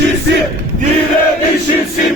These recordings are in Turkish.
Диши си, диле диши си.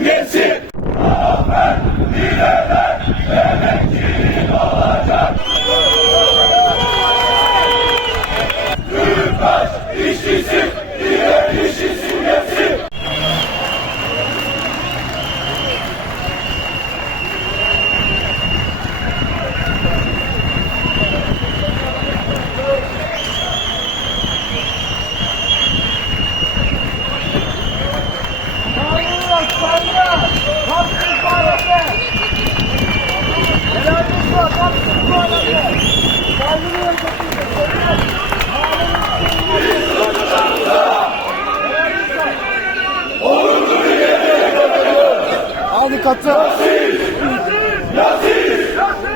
Hadi katı. Nasıl? Nasıl? Nasıl?